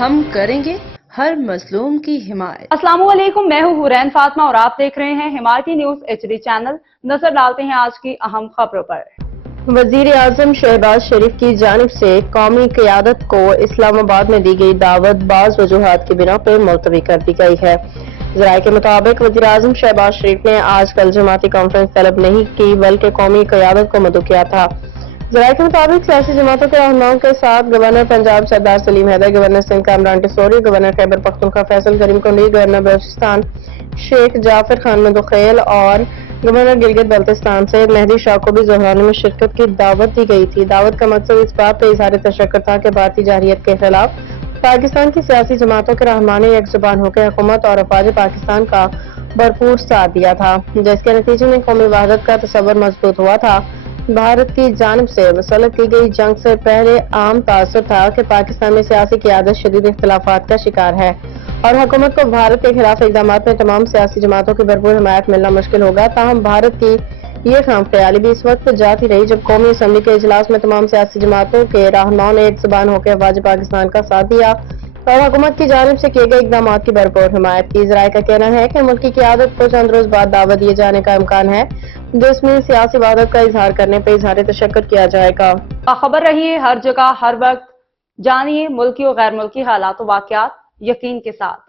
ہم کریں گے ہر مظلوم کی حمایت۔ السلام علیکم، میں ہوں حورین فاطمہ اور آپ دیکھ رہے ہیں حمایتی نیوز HD چینل۔ نظر ڈالتے ہیں آج کی اہم خبروں پر۔ وزیر اعظم شہباز شریف کی جانب سے قومی قیادت کو اسلام آباد میں دی گئی دعوت بعض وجوہات کی بنا پر ملتوی کر دی گئی ہے۔ ذرائع کے مطابق وزیر اعظم شہباز شریف نے آج کل جماعتی کانفرنس طلب نہیں کی بلکہ قومی قیادت کو مدعو کیا تھا۔ ذرائع کے مطابق سیاسی جماعتوں کے رہنماؤں کے ساتھ گورنر پنجاب سردار سلیم حیدر، گورنر سندھ کامران ٹیسوری، گورنر خیبر پختونخوا فیصل کریم کنڈی، گورنر بلوچستان شیخ جعفر خان مدوخیل اور گورنر گلگت بلتستان سے مہدی شاہ کو بھی ظہرانے میں شرکت کی دعوت دی گئی تھی۔ دعوت کا مقصد اس بات پہ اظہار تشکر تھا کہ بھارتی جارحیت کے خلاف پاکستان کی سیاسی جماعتوں کے رہنماؤں نے یک زبان ہو کے حکومت اور افواج پاکستان کا بھرپور ساتھ دیا تھا، جس کے نتیجے میں قومی وحدت کا تصور مضبوط ہوا تھا۔ بھارت کی جانب سے مسلط کی گئی جنگ سے پہلے عام تاثر تھا کہ پاکستان میں سیاسی قیادت شدید اختلافات کا شکار ہے اور حکومت کو بھارت کے خلاف اقدامات میں تمام سیاسی جماعتوں کی بھرپور حمایت ملنا مشکل ہوگا۔ تاہم بھارت کی یہ خام خیالی بھی اس وقت جاتی رہی جب قومی اسمبلی کے اجلاس میں تمام سیاسی جماعتوں کے رہنماؤں نے ایک زبان ہو کے افواج پاکستان کا ساتھ دیا اور حکومت کی جانب سے کیے گئے اقدامات کی بھرپور حمایت کی۔ ذرائع کا کہنا ہے کہ ملک کی قیادت کو چند روز بعد دعوت دیے جانے کا امکان ہے جس میں سیاسی وحدت کا اظہار کرنے پہ اظہار تشکر کیا جائے گا۔ باخبر رہیے ہر جگہ ہر وقت، جانیے ملکی و غیر ملکی حالات و واقعات یقین کے ساتھ۔